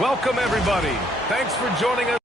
Welcome, everybody. Thanks for joining us.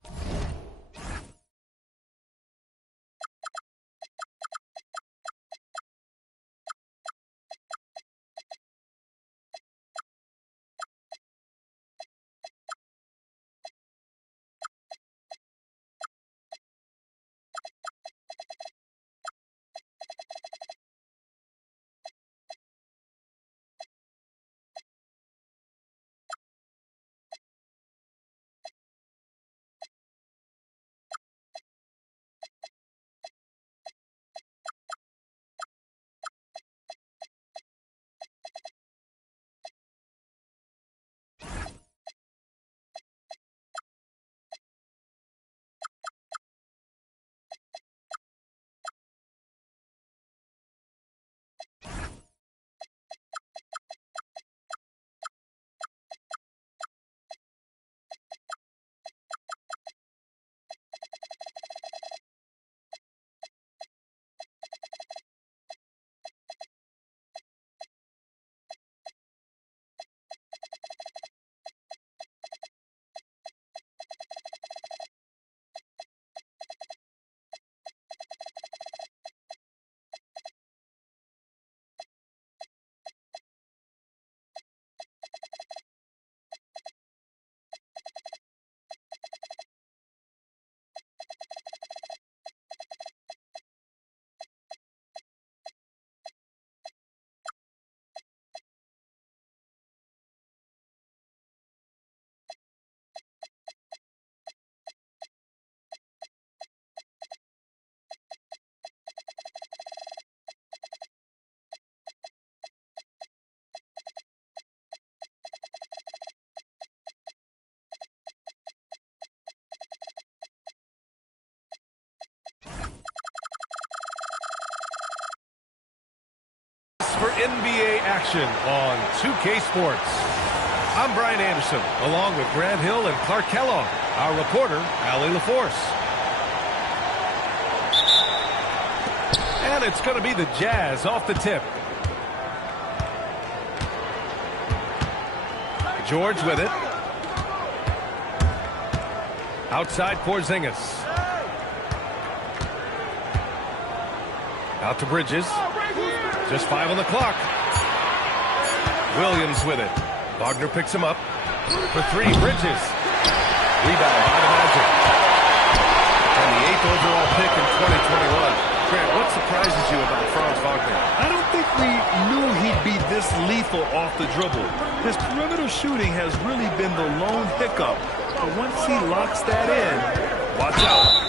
For NBA action on 2K Sports. I'm Brian Anderson, along with Grant Hill and Clark Kellogg, our reporter, Allie LaForce. And it's going to be the Jazz off the tip. George with it. Outside Porzingis. Out to Bridges. Just 5 on the clock. Williams with it. Wagner picks him up. For 3, Bridges. Rebound by the Magic. And the 8th overall pick in 2021. Grant, what surprises you about Franz Wagner? I don't think we knew he'd be this lethal off the dribble. His perimeter shooting has really been the lone hiccup. But once he locks that in, watch out.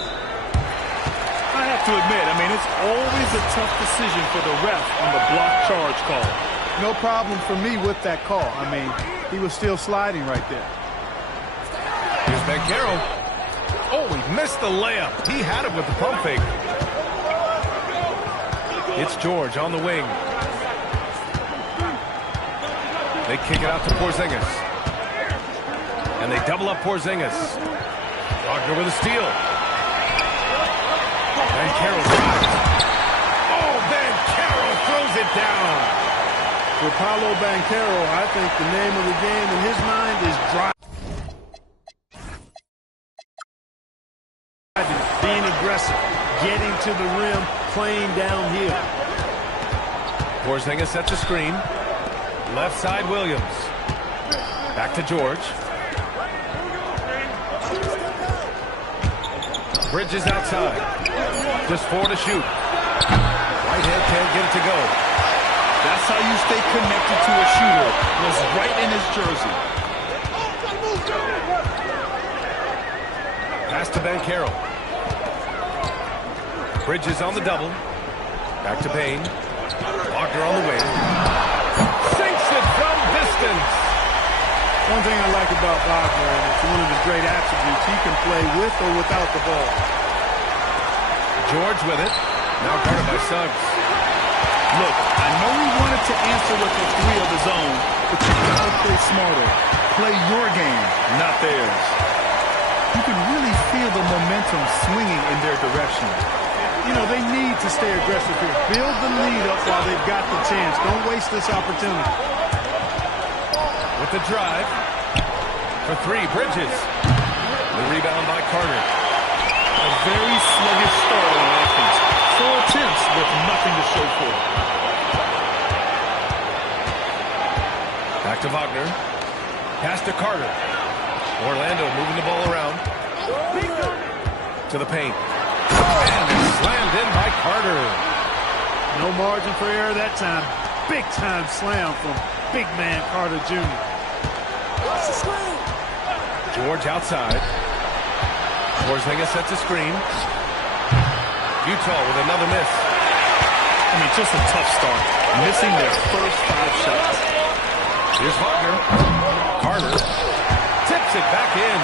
I have to admit, it's always a tough decision for the ref on the block charge call. No problem for me with that call. He was still sliding right there. Here's Banchero. Oh, he missed the layup. He had it with the pump fake. It's George on the wing. They kick it out to Porzingis. And they double up Porzingis. Wagner with a steal. Banchero drives. Oh, Banchero throws it down. For Paolo Banchero, I think the name of the game in his mind is driving, being aggressive, getting to the rim, playing downhill. Porzingis sets a screen. Left side, Williams. Back to George. Bridges outside. Just 4 to shoot. Whitehead can't get it to go. That's how you stay connected to a shooter. Was right in his jersey. Pass to Banchero. Bridges on the double. Back to Payne. Wagner on the wing. Sinks it from distance. One thing I like about Wagner, and it's one of his great attributes, he can play with or without the ball. George with it. Now guarded by Suggs. Look, I know he wanted to answer with the 3 of his own, but you gotta play smarter. Play your game, not theirs. You can really feel the momentum swinging in their direction. They need to stay aggressive here. Build the lead up while they've got the chance. Don't waste this opportunity. With the drive. For three, Bridges. The rebound by Carter. A very sluggish start on offense. 4 attempts with nothing to show for it. Back to Wagner. Pass to Carter. Orlando moving the ball around. To the paint. And it's slammed in by Carter. No margin for error that time. Big time slam from big man Carter Jr. George outside. Porzingis sets a screen. Utah with another miss. I mean, just a tough start. Missing their first 5 shots. Here's Wagner. Carter tips it back in.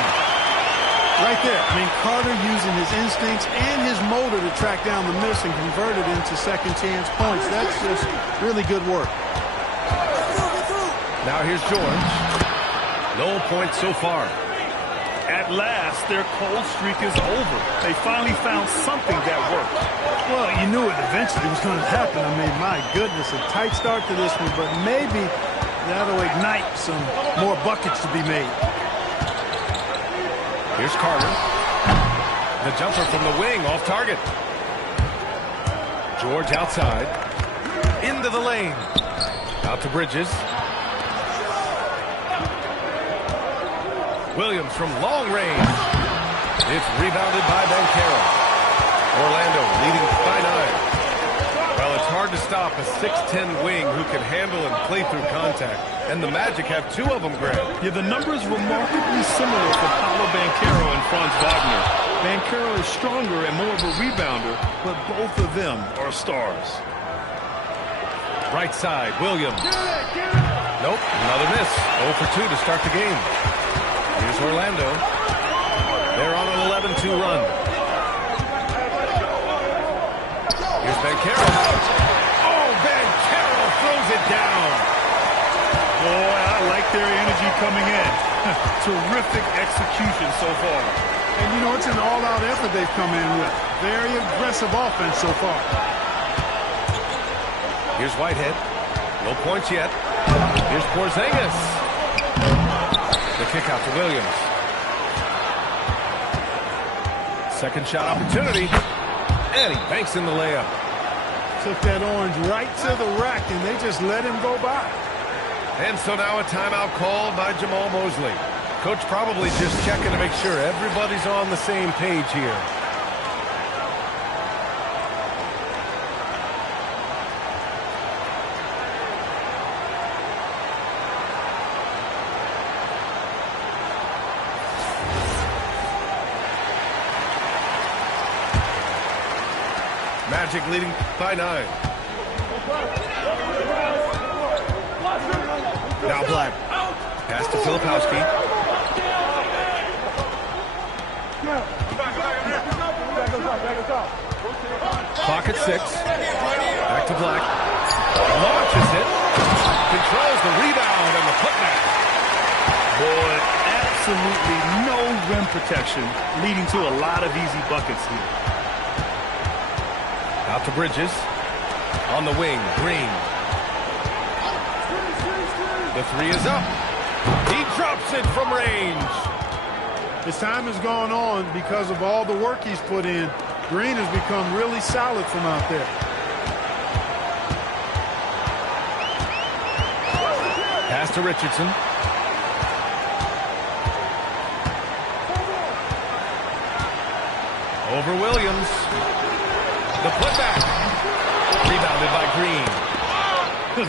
Right there. I mean, Carter using his instincts and his motor to track down the miss and convert it into second chance points. That's just really good work. Now here's George. No points so far. At last, their cold streak is over. They finally found something that worked. Well, you knew it eventually was going to happen. I mean, my goodness, a tight start to this one, but maybe that'll ignite some more buckets to be made. Here's Carter. The jumper from the wing off target. George outside. Into the lane. Out to Bridges. Williams from long range. It's rebounded by Banchero. Orlando leading by 9. Well, it's hard to stop a 6'10 wing who can handle and play through contact. And the Magic have 2 of them, Grant. Yeah, the numbers remarkably similar for Paolo Banchero and Franz Wagner. Banchero is stronger and more of a rebounder, but both of them are stars. Right side, Williams. Nope, another miss. 0 for 2 to start the game. Here's Orlando. They're on an 11-2 run. Here's Banchero. Oh, Banchero throws it down. Boy, I like their energy coming in. Terrific execution so far. And, you know, it's an all-out effort they've come in with. Very aggressive offense so far. Here's Whitehead. No points yet. Here's Porzingis. The kick out to Williams. Second shot opportunity. And he banks in the layup. Took that orange right to the rack, and they just let him go by. And so now a timeout called by Jamal Mosley. Coach probably just checking to make sure everybody's on the same page here. Magic leading by 9. Now Black. Pass to Filipowski. Clock at 6. Back to Black. Launches it. Controls the rebound and the putback. Boy, absolutely no rim protection, leading to a lot of easy buckets here. Out to Bridges. On the wing, Green. The 3 is up. He drops it from range. His time has gone on because of all the work he's put in. Green has become really solid from out there. Pass to Richardson. Over Williams. The putback. Rebounded by Green.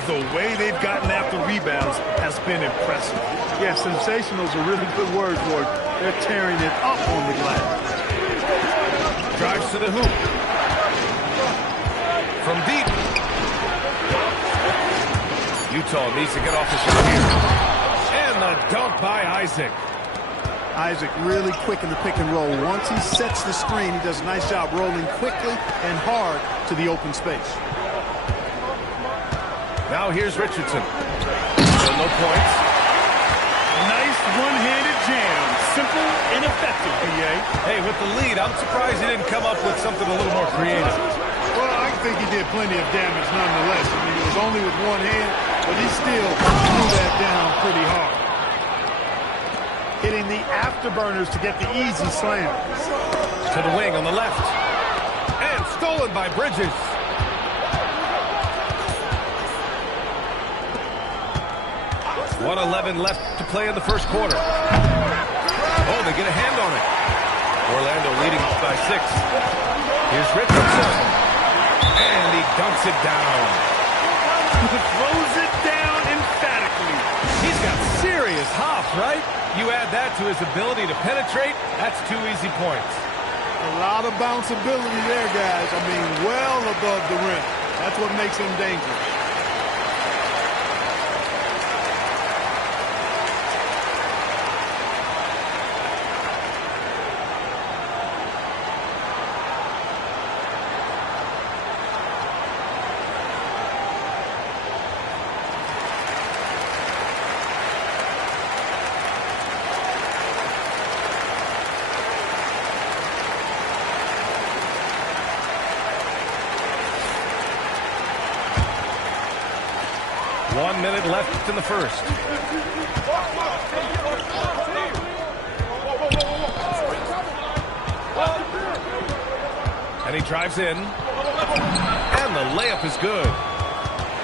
The way they've gotten after rebounds has been impressive. Yeah, sensational is a really good word for it. They're tearing it up on the glass. Drives to the hoop. From deep. Utah needs to get off the shot here. And the dunk by Isaac. Isaac really quick in the pick and roll. Once he sets the screen, he does a nice job rolling quickly and hard to the open space. Now here's Richardson. Still no points. Nice one-handed jam. Simple and effective, PA. Hey, with the lead, I'm surprised he didn't come up with something a little more creative. Well, I think he did plenty of damage nonetheless. I mean, it was only with one hand, but he still threw that down pretty hard. the afterburners to get the easy slam. To the wing on the left. And stolen by Bridges. 1:11 left to play in the first quarter. Oh, they get a hand on it. Orlando leading by 6. Here's Richardson. And he dunks it down. Throws it down emphatically. He's got serious hop, right? You add that to his ability to penetrate, that's 2 easy points. A lot of bounceability there, guys. I mean, well above the rim. That's what makes him dangerous. One minute left in the first. And he drives in. And the layup is good.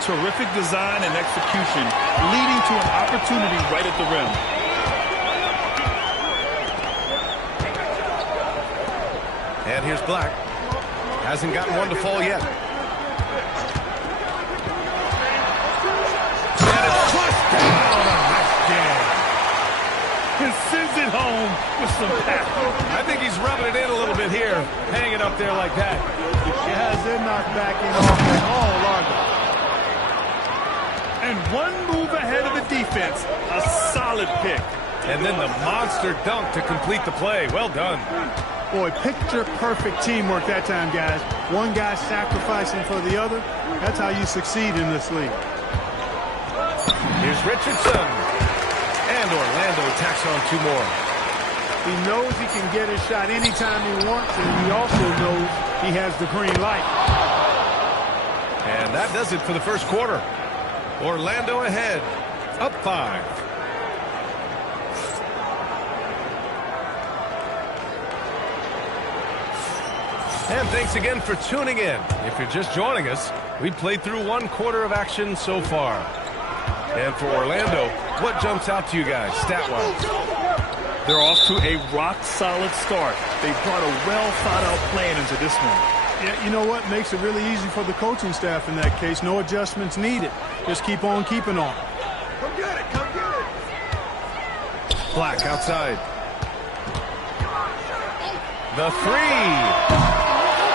Terrific design and execution, leading to an opportunity right at the rim. And here's Black. Hasn't gotten one to fall yet. And sends it home with some power. I think he's rubbing it in a little bit here, hanging up there like that. Yeah, they're not backing off at all, are they? And one move ahead of the defense. A solid pick. And then the monster dunk to complete the play. Well done. Boy, picture-perfect teamwork that time, guys. One guy sacrificing for the other. That's how you succeed in this league. Here's Richardson. And Orlando tacks on 2 more. He knows he can get his shot anytime he wants, and he also knows he has the green light. And that does it for the first quarter. Orlando ahead, up 5. And thanks again for tuning in. If you're just joining us, we played through 1 quarter of action so far. And for Orlando, what jumps out to you guys, stat-wise? They're off to a rock-solid start. They brought a well-thought-out plan into this one. Yeah, you know what? Makes it really easy for the coaching staff in that case. No adjustments needed. Just keep on keeping on. Come get it, come get it. Black outside. The 3.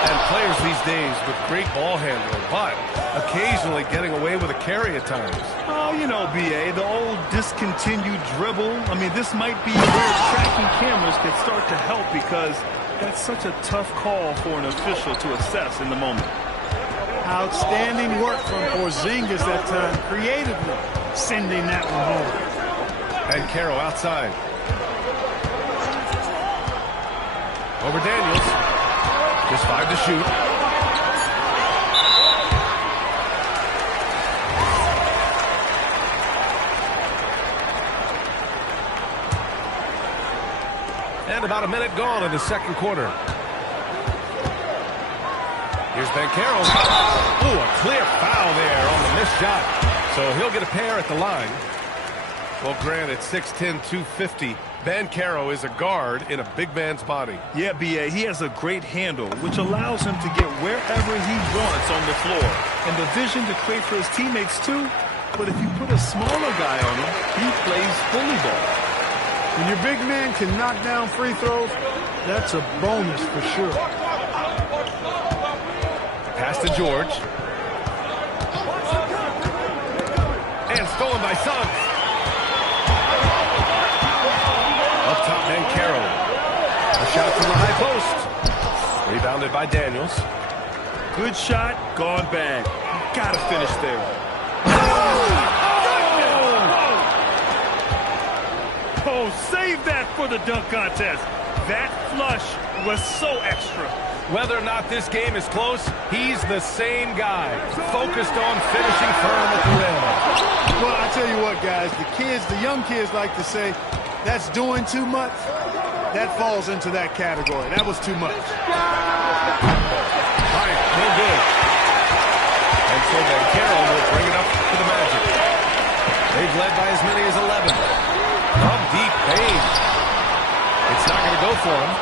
And players these days with great ball handling, but occasionally getting away with a carry at times. Oh, you know, B.A., the old discontinued dribble. I mean, this might be where tracking cameras can start to help because that's such a tough call for an official to assess in the moment. Outstanding work from Porzingis that time, creatively sending that one home. And Carroll outside. Over Daniels. Just 5 to shoot. And about a minute gone in the second quarter. Here's Banchero. Ooh, a clear foul there on the missed shot. So he'll get a pair at the line. Well, granted, 6'10", 250. Banchero is a guard in a big man's body. Yeah, B.A., he has a great handle, which allows him to get wherever he wants on the floor. And the vision to create for his teammates, too. But if you put a smaller guy on him, he plays bully ball. When your big man can knock down free throws, that's a bonus for sure. Pass to George. And stolen by Suggs. Up top, Banchero. A shot from the high post. Rebounded by Daniels. Good shot, gone bad. Gotta finish there. Oh, save that for the dunk contest. That flush was so extra. Whether or not this game is close, he's the same guy, focused on finishing firm at the rim. Well, I tell you what, guys, the young kids like to say, that's doing too much, that falls into that category. That was too much. Right, no good. And so then Carroll will bring it up to the Magic. They've led by as many as 11. From deep, Payne. It's not going to go for him.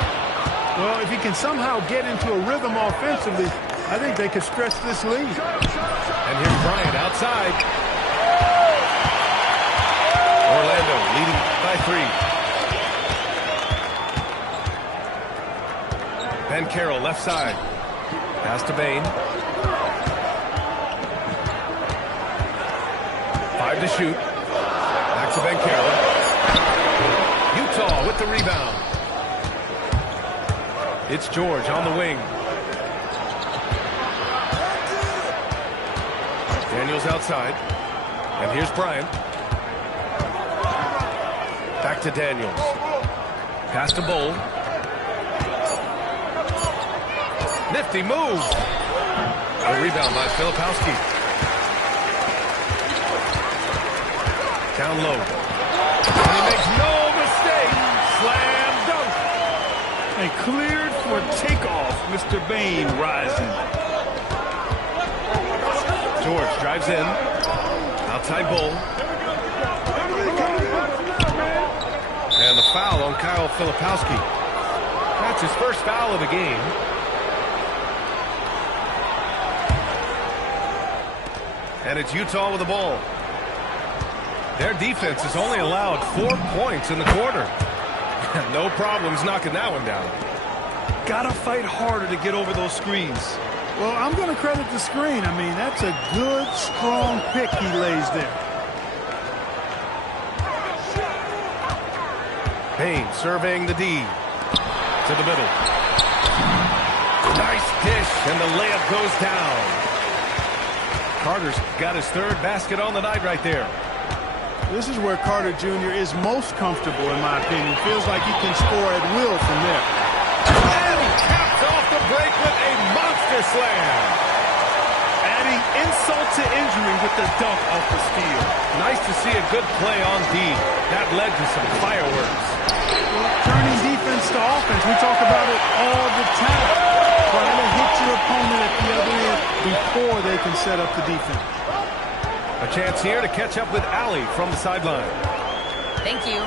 Well, if he can somehow get into a rhythm offensively, I think they could stretch this lead. And here's Bryant outside. Orlando leading by 3. Ben Carroll left side. Pass to Bane. 5 to shoot. Back to Ben Carroll. Utah with the rebound. It's George on the wing. Daniels outside. And here's Bryant. Back to Daniels. Pass to Bowl. Nifty move. A rebound by Filipowski. Down low. And he makes no mistake. Slam dunk. And cleared for takeoff. Mr. Bane rising. George drives in. Outside Bull. And the foul on Kyle Filipowski. That's his first foul of the game. And it's Utah with the ball. Their defense has only allowed 4 points in the quarter. No problems knocking that one down. Gotta fight harder to get over those screens. Well, I'm going to credit the screen. I mean, that's a good, strong pick he lays there. Payne surveying the D. To the middle. Nice dish, and the layup goes down. Carter's got his third basket on the night right there. This is where Carter Jr. is most comfortable, in my opinion. Feels like he can score at will from there. And he capped off the break with a monster slam. Adding insult to injury with the dunk off the steal. Nice to see a good play on D. That led to some fireworks. Well, turning defense to offense, we talk about it all the time. Try to hit your opponent at the other end before they can set up the defense. A chance here to catch up with Allie from the sideline. Thank you.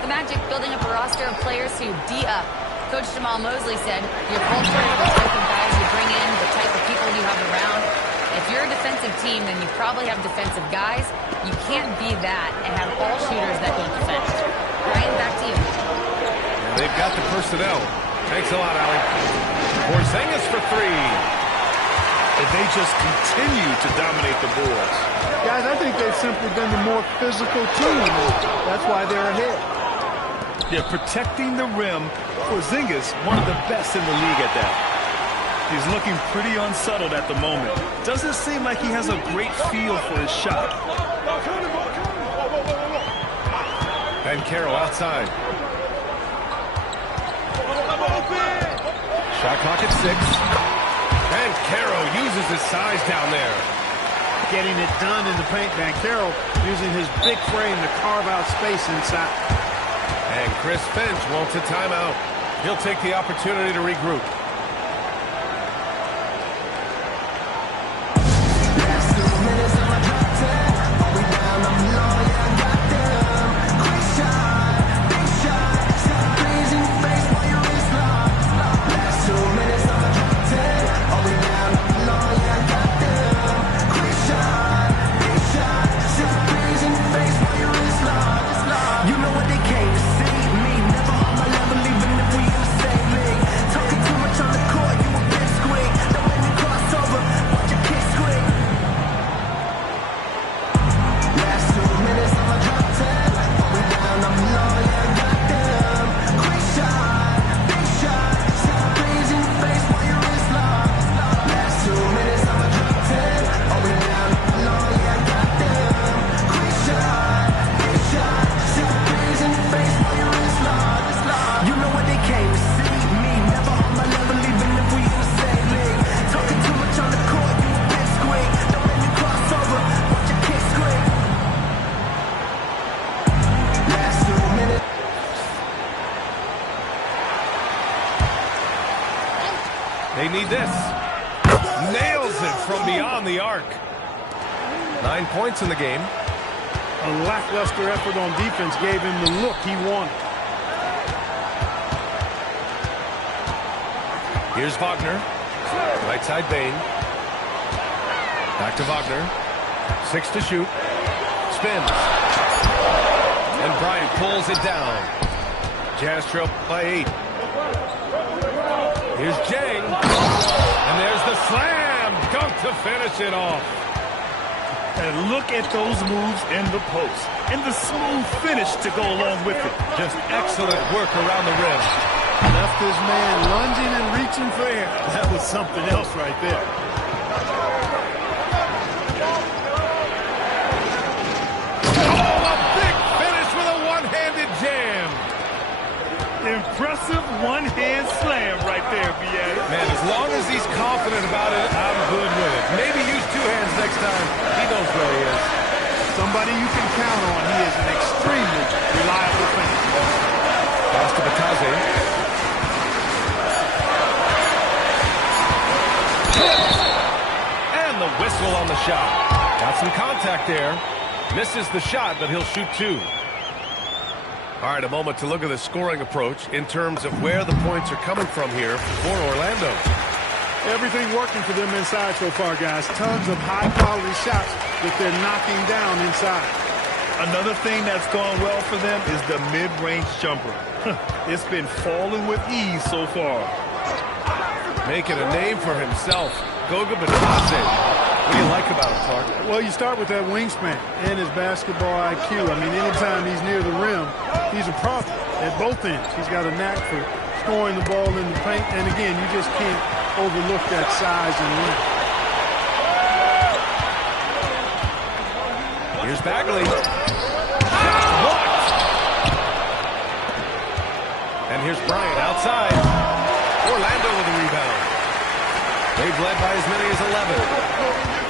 The Magic building up a roster of players who D up. Coach Jamal Mosley said, your culture, the type of guys you bring in, the type of people you have around. If you're a defensive team, then you probably have defensive guys. You can't be that and have all shooters that don't defend. Ryan, back to you. And they've got the personnel. Thanks a lot, Allie. Porzingis for 3. If they just continue to dominate the boards. Guys, I think they've simply been the more physical team. That's why they're ahead. Yeah, protecting the rim. Porzingis, one of the best in the league at that. He's looking pretty unsettled at the moment. Doesn't seem like he has a great feel for his shot. Ben Carroll outside. Shot clock at 6. And Carroll uses his size down there. Getting it done in the paint. Van Carroll using his big frame to carve out space inside. And Chris Finch wants a timeout. He'll take the opportunity to regroup. You know what they came to see me. Never on my level, even if we in the same league. Talking too much They need this. Nails it from beyond the arc. 9 points in the game. A lackluster effort on defense gave him the look he wanted. Here's Wagner. Right side Bain. Back to Wagner. 6 to shoot. Spins. And Bryant pulls it down. Jazz trail by 8. Here's Jang. And there's the slam dunk to finish it off. And look at those moves in the post. And the smooth finish to go along with it. Just excellent work around the rim. Left his man lunging and reaching for air. That was something else right there. Oh, a big finish with a one-handed jam. Impressive one-hand slam right there, B.A. Man, as long as he's confident about it, I'm good with it. Maybe use 2 hands next time. He knows where he is. Somebody you can count on. He is an extremely reliable finisher. Pass to Batazzi. And the whistle on the shot. Got some contact there. Misses the shot, but he'll shoot 2. All right, a moment to look at the scoring approach in terms of where the points are coming from here for Orlando. Everything working for them inside so far, guys. Tons of high-quality shots that they're knocking down inside. Another thing that's gone well for them is the mid-range jumper. It's been falling with ease so far. Making a name for himself. Goga Batazzi. What do you like about him, Clark? Well, you start with that wingspan and his basketball IQ. I mean, anytime he's near the rim, he's a problem at both ends. He's got a knack for scoring the ball in the paint. And again, you just can't overlook that size and length. Here's Bagley. Blocked. And here's Bryant outside. Orlando with the rebound. They've led by as many as 11.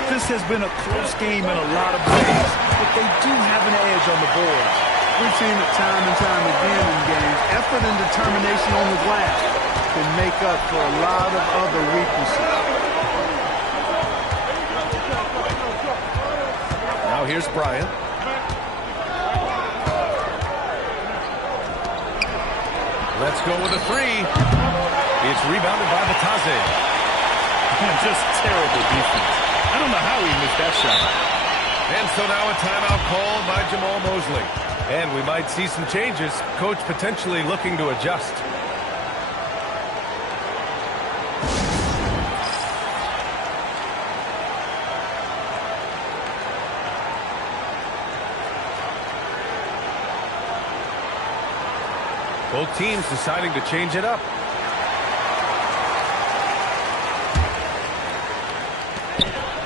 This has been a close game in a lot of ways, but they do have an edge on the boards. We've seen it time and time again in games. Effort and determination on the glass can make up for a lot of other weaknesses. Now here's Bryant. Let's go with a 3. It's rebounded by Batazzi. Just terrible defense. I don't know how he missed that shot. And so now a timeout called by Jamal Mosley. And we might see some changes. Coach potentially looking to adjust. Both teams deciding to change it up.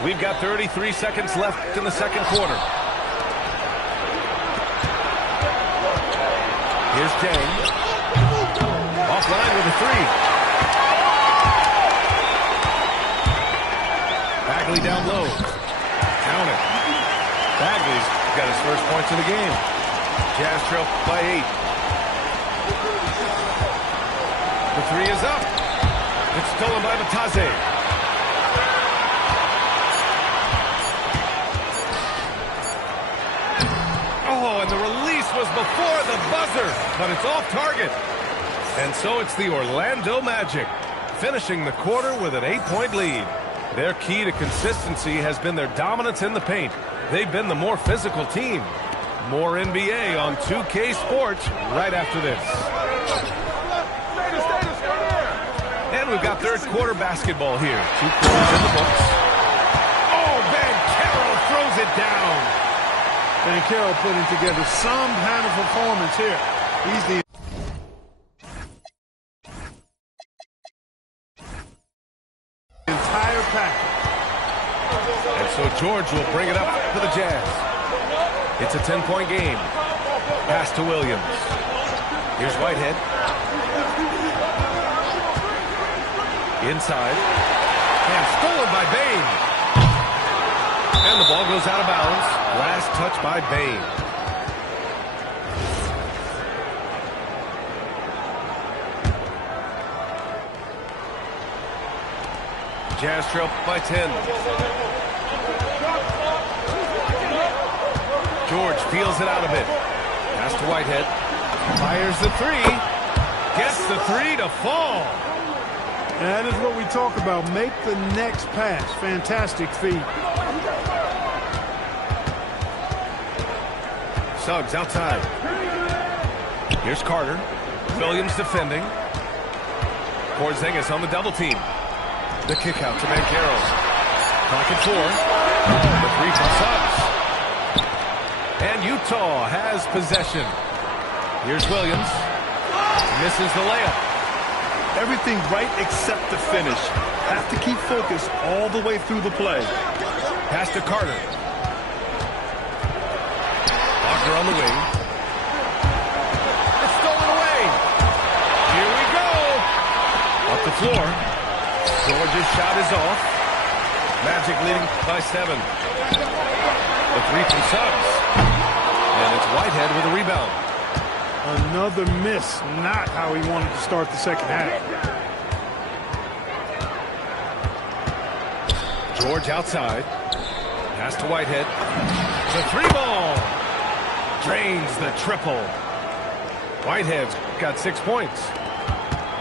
We've got 33 seconds left in the second quarter. Here's Jang. Offline with a 3. Bagley down low. Count it. Bagley's got his first points of the game. Jazz trail by 8. The 3 is up. It's stolen by Batazzi. Oh, and the release was before the buzzer, but it's off target. And so it's the Orlando Magic, finishing the quarter with an 8-point lead. Their key to consistency has been their dominance in the paint. They've been the more physical team. More NBA on 2K Sports right after this. And we've got third quarter basketball here. 2 quarters in the books. Oh, Banchero throws it down. Banchero putting together some kind of performance here. He's the entire package. And so George will bring it up for the Jazz. It's a 10-point game. Pass to Williams. Here's Whitehead. Inside. And stolen by Bain. And the ball goes out of bounds. Last touch by Bain. Jazz trail by 10. George peels it out a bit. Pass to Whitehead. Fires the three. Gets the three to fall. That is what we talk about. Make the next pass. Fantastic feed. Suggs outside. Here's Carter. Williams defending. Porzingis on the double team. The kick out to Banchero. Clock at 4. The three from Suggs. And Utah has possession. Here's Williams. Misses the layup. Everything right except the finish. Have to keep focused all the way through the play. Pass to Carter. Wagner on the wing. It's stolen away. Here we go. Up the floor. George's shot is off. Magic leading by 7. The three from Suggs. And it's Whitehead with a rebound. Another miss. Not how he wanted to start the second half. George outside. Pass to Whitehead. The three ball. Drains the triple. Whitehead's got 6 points.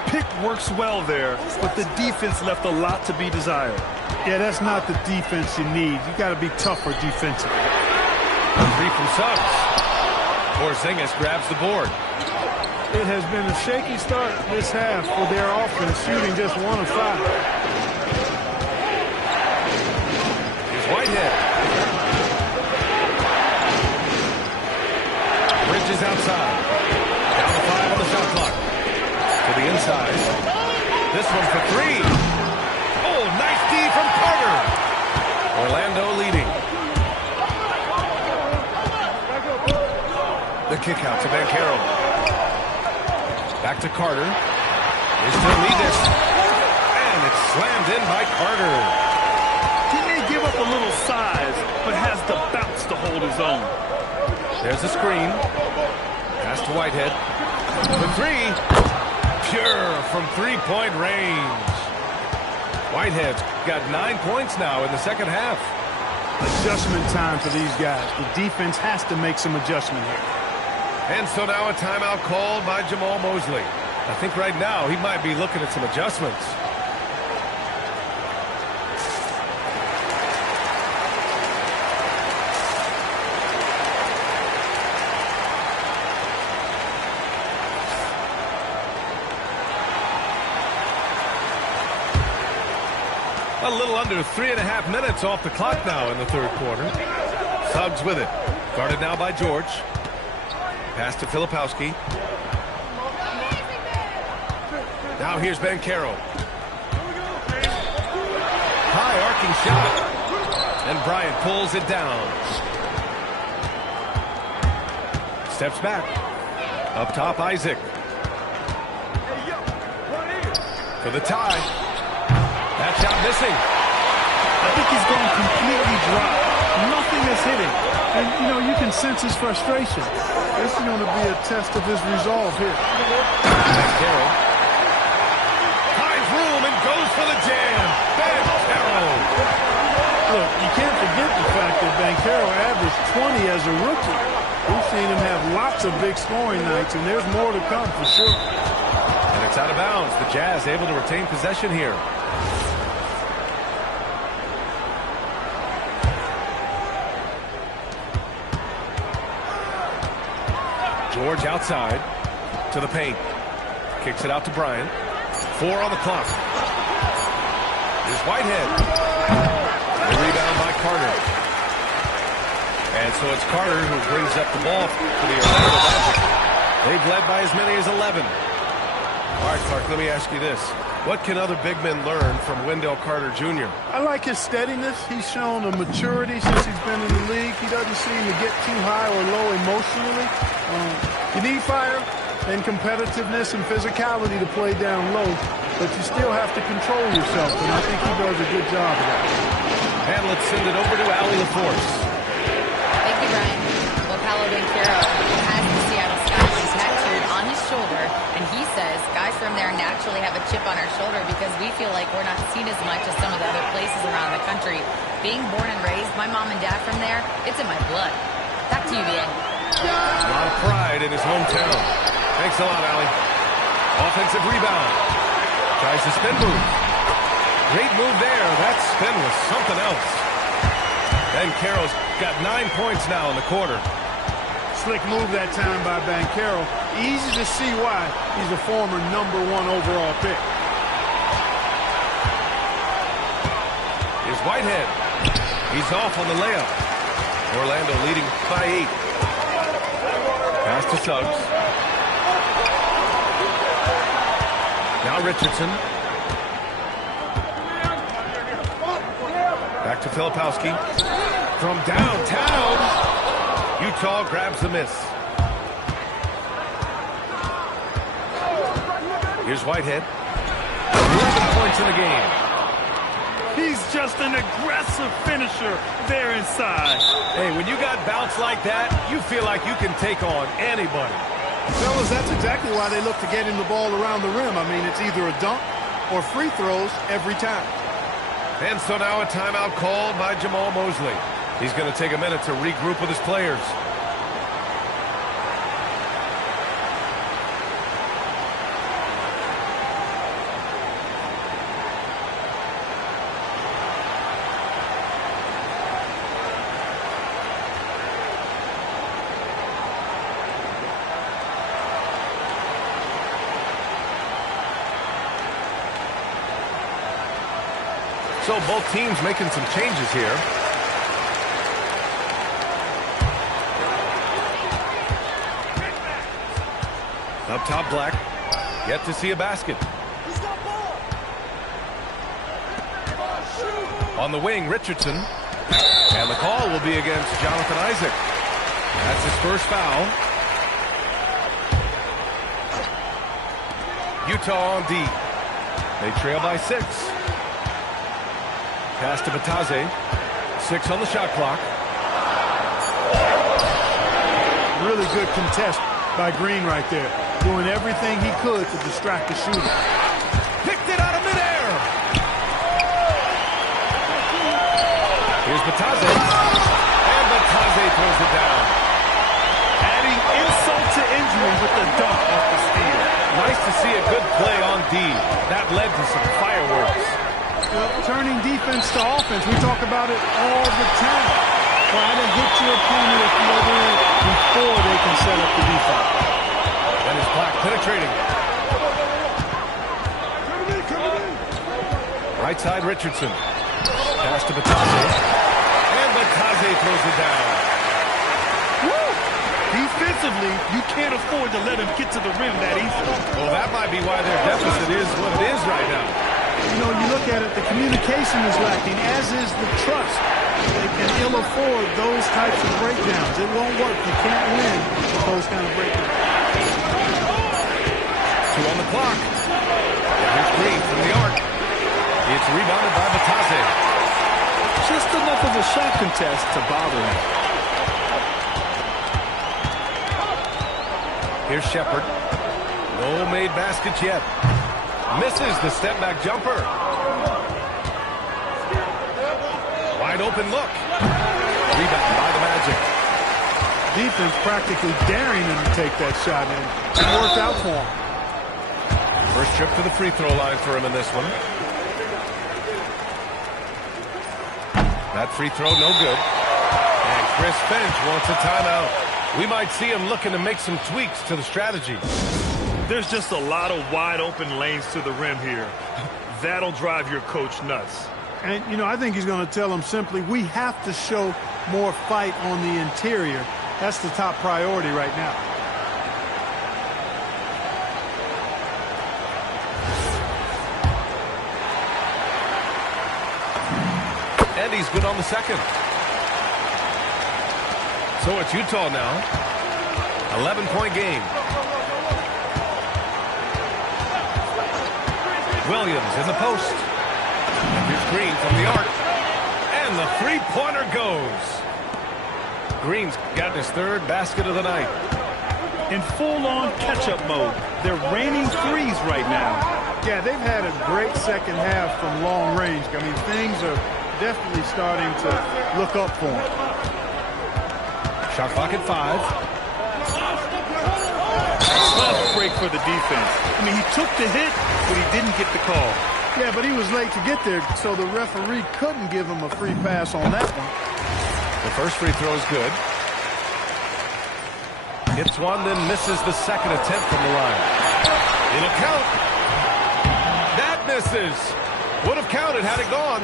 Pick works well there, but the defense left a lot to be desired. Yeah, that's not the defense you need. You got to be tougher defensively. The three from Suggs. Porzingis grabs the board. It has been a shaky start this half for their offense, shooting just 1 of 5. Here's Whitehead. Bridges outside. Down to 5 on the shot clock. To the inside. This one for 3. Oh, nice D from Carter. Orlando leading. The kick out to Banchero. Back to Carter. Here's Toledas. And it's slammed in by Carter. He may give up a little size, but has the bounce to hold his own. There's a screen. Pass to Whitehead. The three. Pure from three-point range. Whitehead's got 9 points now in the second half. Adjustment time for these guys. The defense has to make some adjustment here. And so now a timeout called by Jamal Mosley. I think right now he might be looking at some adjustments. A little under 3.5 minutes off the clock now in the third quarter. Suggs with it. Guarded now by George. Pass to Filipowski. Now here's Banchero. High arcing shot. And Bryant pulls it down. Steps back. Up top, Isaac. For the tie. That shot missing. I think he's gone completely dry. Nothing is hitting. And, you know, you can sense his frustration. This is going to be a test of his resolve here. Banchero finds room and goes for the jam. Banchero. Look, you can't forget the fact that Banchero averaged 20 as a rookie. We've seen him have lots of big scoring nights, and there's more to come for sure. And it's out of bounds. The Jazz able to retain possession here. George outside to the paint. Kicks it out to Bryant. 4 on the clock. Here's Whitehead. The rebound by Carter. And so it's Carter who brings up the ball for the Orlando Magic. They've led by as many as 11. All right, Clark, let me ask you this. What can other big men learn from Wendell Carter Jr.? I like his steadiness. He's shown a maturity since he's been in the league. He doesn't seem to get too high or low emotionally. You need fire and competitiveness and physicality to play down low, but you still have to control yourself, and I think he does a good job of that. And let's send it over to Allie LaForce. Thank you, Brian. Well, Paolo Banchero has the Seattle Skyliners tattooed on his shoulder, and he says guys from there naturally have a chip on our shoulder because we feel like we're not seen as much as some of the other places around the country. Being born and raised, my mom and dad from there, it's in my blood. Back to you, BA. A lot of pride in his hometown. Thanks a lot, Allie. Offensive rebound. Tries the spin move. Great move there. That spin was something else. Ben Carroll's got 9 points now in the quarter. Slick move that time by Banchero. Easy to see why he's a former #1 overall pick. Here's Whitehead. He's off on the layup. Orlando leading by 8. Pass to Suggs. Now Richardson. Back to Filipowski. From downtown. Utah grabs the miss. Here's Whitehead. 11 points in the game. He's just an aggressive finisher there inside. Hey, when you got bounce like that, you feel like you can take on anybody. Fellas, that's exactly why they look to get him the ball around the rim. I mean, it's either a dunk or free throws every time. And so now a timeout called by Jamal Mosley. He's going to take a minute to regroup with his players. So both teams making some changes here. Up top, Black. Yet to see a basket. On the wing, Richardson. And the call will be against Jonathan Isaac. That's his first foul. Utah on D. They trail by 6. Pass to Batase. 6 on the shot clock. Really good contest by Green right there. Doing everything he could to distract the shooter. Picked it out of midair. Here's Batase. And Batase throws it down. Adding insult to injury with the dunk off the steal. Nice to see a good play on D. That led to some fireworks. Well, turning defense to offense, we talk about it all the time. Try to hit your opponent at the other end before they can set up the defense. And it's Black penetrating. Right side, Richardson. Pass to Batase. And Batase throws it down. Woo! Defensively, you can't afford to let him get to the rim that easily. Well, that might be why their deficit is what it is right now. You know, you look at it, the communication is lacking, as is the trust. They can ill afford those types of breakdowns. It won't work. You can't win with those kind of breakdowns. 2 on the clock. And here's Green from the arc. It's rebounded by Batase. Just enough of a shot contest to bother him. Here's Shepard. No made baskets yet. Misses the step-back jumper. Wide open look. Rebound by the Magic. Defense practically daring him to take that shot, and it worked out for him. First trip to the free throw line for him in this one. That free throw, no good. And Chris Finch wants a timeout. We might see him looking to make some tweaks to the strategy. There's just a lot of wide open lanes to the rim here. That'll drive your coach nuts. And, you know, I think he's going to tell them simply, we have to show more fight on the interior. That's the top priority right now. And he's good on the second. So it's Utah now. 11-point game. Williams in the post. And here's Green from the arc. And the three-pointer goes. Green's got his third basket of the night. in full-on catch-up mode. They're raining threes right now. Yeah, they've had a great second half from long range. I mean, things are definitely starting to look up for them. Shot clock at 5. Tough break for the defense. I mean, he took the hit, but he didn't get the call. Yeah, but he was late to get there, so the referee couldn't give him a free pass on that one. The first free throw is good. Hits one, then misses the second attempt from the line. It'll count. That misses. Would have counted had it gone.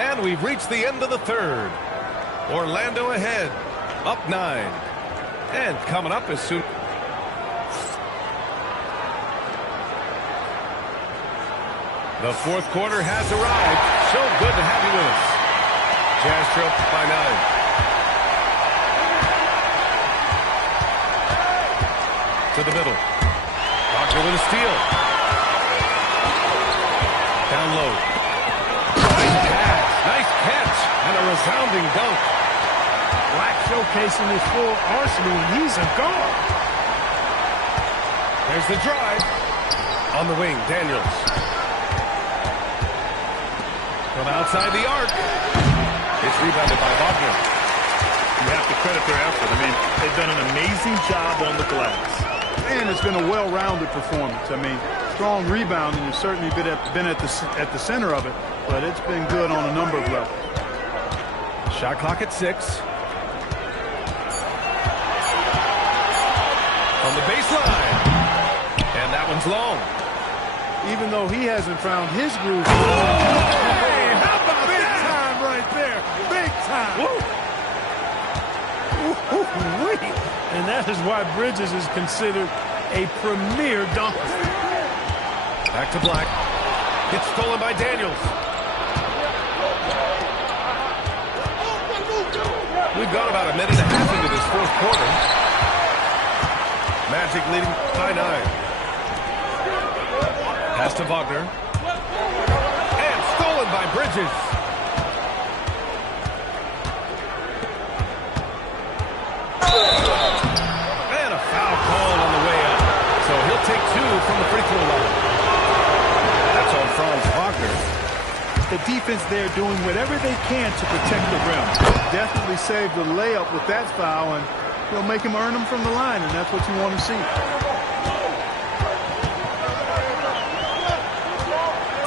And we've reached the end of the third. Orlando ahead, up 9. And coming up as soon... The fourth quarter has arrived. So good to have you with us. Jazz trail by 9. To the middle. Wagner with a steal. Down low. Nice pass. Nice catch. And a resounding dunk. Black showcasing his full arsenal. He's a guard. There's the drive. On the wing, Daniels. From outside the arc. It's rebounded by Wagner. You have to credit their effort. I mean, they've done an amazing job on the glass. And it's been a well-rounded performance. I mean, strong rebounding has certainly been at the center of it, but it's been good on a number of levels. Shot clock at 6. On the baseline. And that one's long. Even though he hasn't found his groove. Hey, how about Big that? time right there. Big time. Woo-wee. And that is why Bridges is considered a premier dunker. Back to Black. It's stolen by Daniels. We've got about a minute and a half into this fourth quarter. Magic leading by 9. Pass to Wagner. And stolen by Bridges. And a foul call on the way up. So he'll take 2 from the free throw line. That's on Franz Wagner. The defense there doing whatever they can to protect the rim. Definitely saved the layup with that foul, and he'll make him earn them from the line, and that's what you want to see.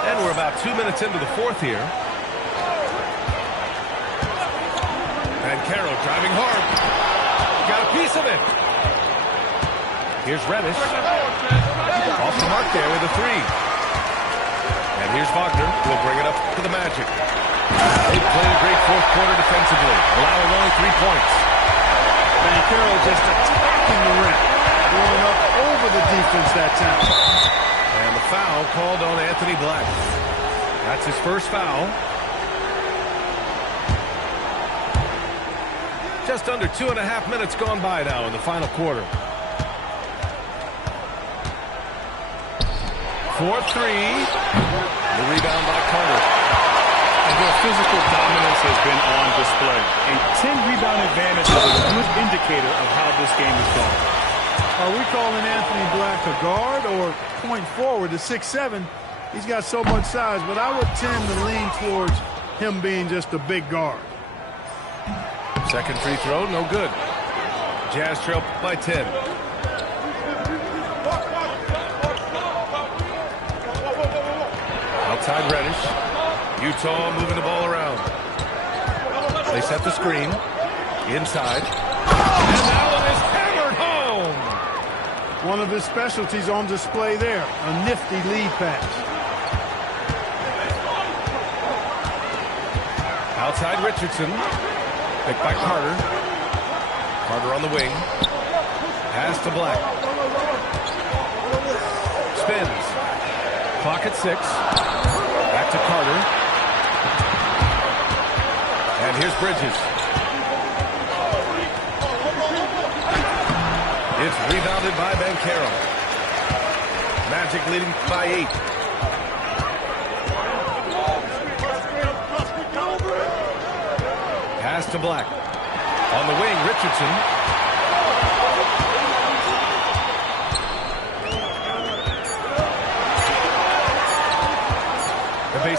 And we're about 2 minutes into the fourth here. And Caro driving hard. Got a piece of it. Here's Reddish. Off the mark there with a 3. And here's Wagner. We'll bring it up to the Magic. They've played a great fourth quarter defensively, allowing only 3 points. And Caro just attacking the rim, going up over the defense that time. And the foul called on Anthony Black. That's his first foul. Just under 2.5 minutes gone by now in the final quarter. 4-3. The rebound by Carter. And their physical dominance has been on display. A 10-rebound advantage is a good indicator of how this game is going. Are we calling Anthony Black a guard or point forward to 6'7"? He's got so much size, but I would tend to lean towards him being just a big guard. Second free throw, no good. Jazz trail by 10. Outside Reddish. Utah moving the ball around. They set the screen. Inside. And that one is hammered home. One of his specialties on display there. A nifty lead pass. Outside Richardson. Picked by Carter. Carter on the wing. Pass to Black. Spins. Clock at 6. Back to Carter. And here's Bridges. It's rebounded by Bancaro. Magic leading by 8. Pass to Black. On the wing, Richardson.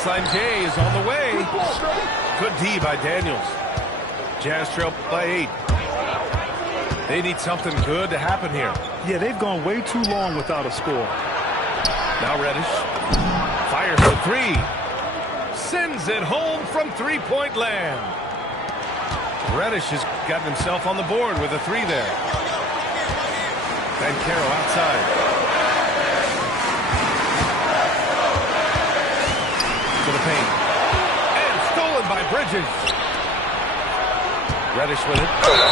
Baseline J is on the way. Good D by Daniels. Jazz trail by 8. They need something good to happen here. Yeah, they've gone way too long without a score. Now Reddish fires for 3. Sends it home from three-point land. Reddish has gotten himself on the board with a 3 there. Caro outside. To the paint. And stolen by Bridges. Reddish with it.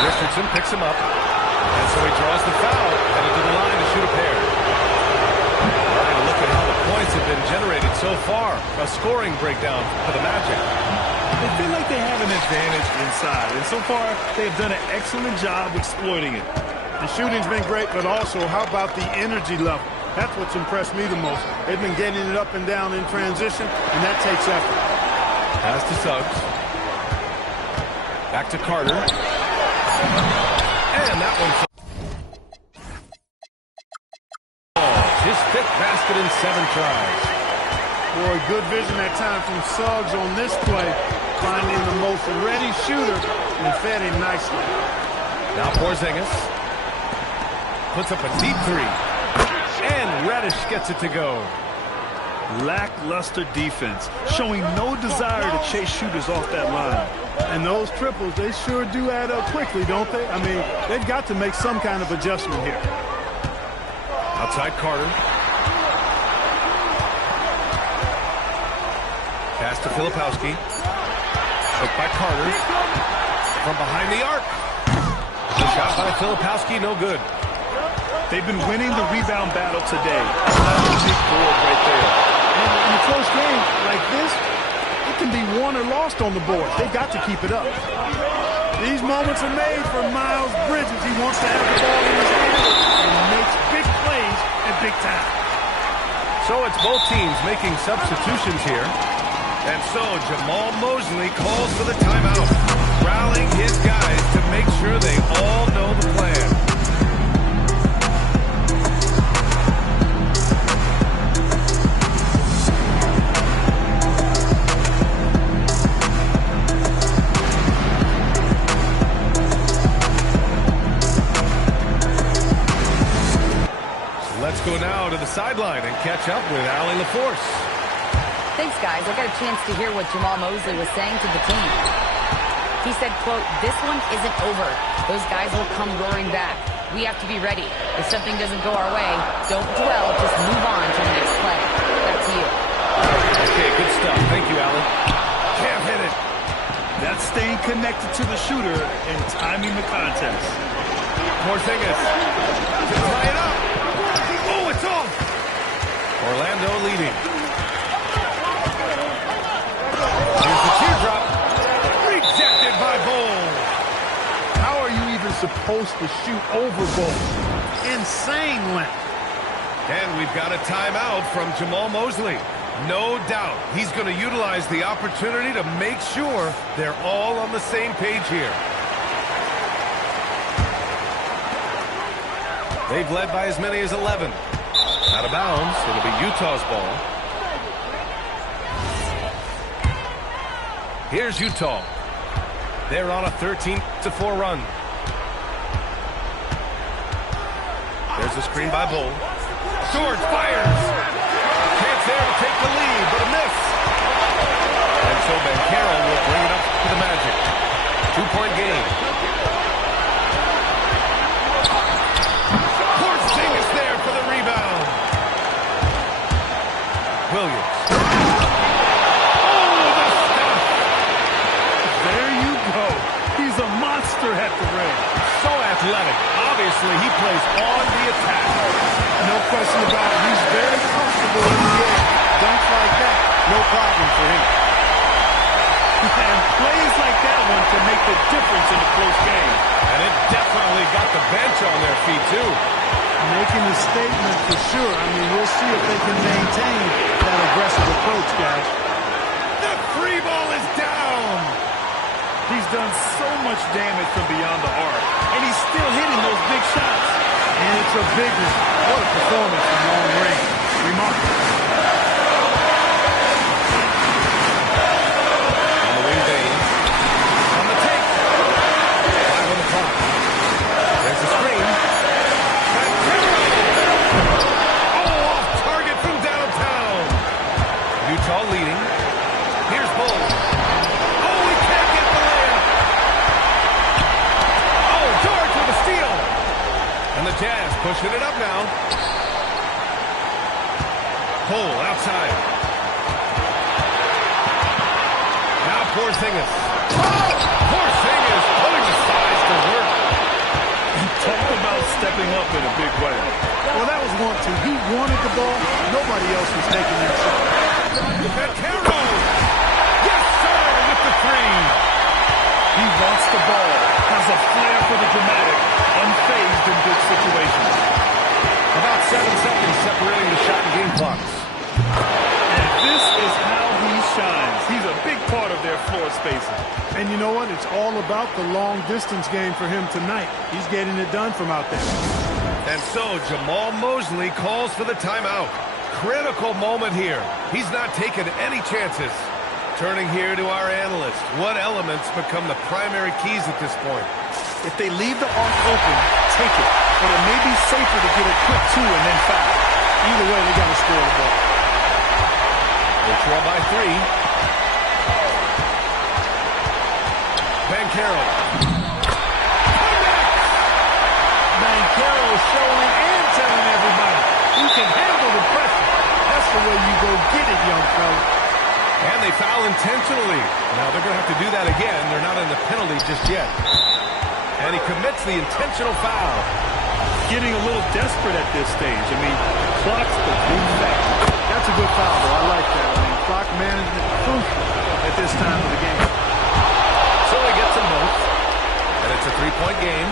Richardson picks him up. And so he draws the foul. Headed to the line to shoot a pair. We're going to look at how the points have been generated so far. A scoring breakdown for the Magic. They feel like they have an advantage inside. And so far, they've done an excellent job exploiting it. The shooting's been great, but also, how about the energy level? That's what's impressed me the most. They've been getting it up and down in transition, and that takes effort. Pass to Suggs. Back to Carter. And that one. His 5th basket in 7 tries. Boy, good vision that time from Suggs on this play. Finding the most ready shooter and fed him nicely. Now Porzingis. Puts up a deep 3. And Reddish gets it to go. Lackluster defense, showing no desire to chase shooters off that line. And those triples, they sure do add up quickly, don't they? I mean, they've got to make some kind of adjustment here. Outside Carter. Pass to Filipowski. Hooked by Carter. From behind the arc. The shot by Filipowski, no good. They've been winning the rebound battle today. That's a big board right there. And in a close game like this, it can be won or lost on the board. They've got to keep it up. These moments are made for Miles Bridges. He wants to have the ball in his hand and makes big plays at big time. So it's both teams making substitutions here. And so Jamal Mosley calls for the timeout, rallying his guys to make sure they all know the plan. Let's go now to the sideline and catch up with Allie LaForce. Thanks, guys. I got a chance to hear what Jamal Mosley was saying to the team. He said, quote, "This one isn't over. Those guys will come roaring back. We have to be ready. If something doesn't go our way, don't dwell. Just move on to the next play." Back to you. Okay, good stuff. Thank you, Allie. Can't hit it. That's staying connected to the shooter and timing the contest. Porzingis to tie it up. Oh, it's off. Orlando leading. Here's the teardrop. Rejected by Bowles. How are you even supposed to shoot over Bowles? Insane length. And we've got a timeout from Jamal Mosley. No doubt he's going to utilize the opportunity to make sure they're all on the same page here. They've led by as many as 11. Out of bounds. It'll be Utah's ball. Here's Utah. They're on a 13-4 run. There's a screen by Bull. George fires. Chance there to take the lead, but a miss. And so Caro will bring it up to the Magic. 2-point game. Porzingis there for the rebound. Williams. At the rim. So athletic. Obviously, he plays on the attack. No question about it. He's very comfortable in the air. Dunks like that, no problem for him. And plays like that one can make the difference in a close game. And it definitely got the bench on their feet, too. Making the statement for sure. I mean, we'll see if they can maintain that aggressive approach, guys. The free ball is down. He's done so much damage from beyond the arc, and he's still hitting those big shots. And it's a big one. What a performance from long range. Remarkable. pushing it up now. Cole outside. Now Porzingis. Porzingis putting the size to work. Talk about stepping up in a big way. Well, that was want to. He wanted the ball. Nobody else was taking that shot. Cantero. Yes, sir, with the three. He wants the ball, has a flair for the dramatic, unfazed in big situations. About 7 seconds separating the shot and game clocks. And this is how he shines. He's a big part of their floor spacing. And you know what? It's all about the long-distance game for him tonight. He's getting it done from out there. And so Jamal Mosley calls for the timeout. Critical moment here. He's not taking any chances. Turning here to our analyst. What elements become the primary keys at this point? If they leave the arc open, take it. But it may be safer to get a quick 2 and then foul. Either way, they got to score the ball. They trail by 3. Cantero. Cantero showing and telling everybody he can handle the pressure. That's the way you go get it, young fella. And they foul intentionally. Now they're going to have to do that again. They're not in the penalty just yet. And he commits the intentional foul. Getting a little desperate at this stage. I mean, clock's the big factor. That's a good foul, though. I like that. I mean, clock management crucial at this time of the game. So he gets them both. And it's a 3-point game.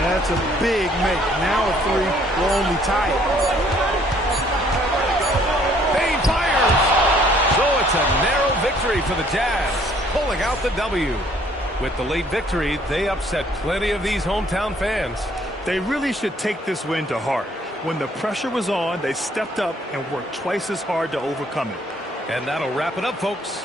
That's a big make. Now a 3 will only tie it. Bain fires. So it's a narrow victory for the Jazz, pulling out the W. With the late victory, they upset plenty of these hometown fans. They really should take this win to heart. When the pressure was on, they stepped up and worked twice as hard to overcome it. And that'll wrap it up, folks.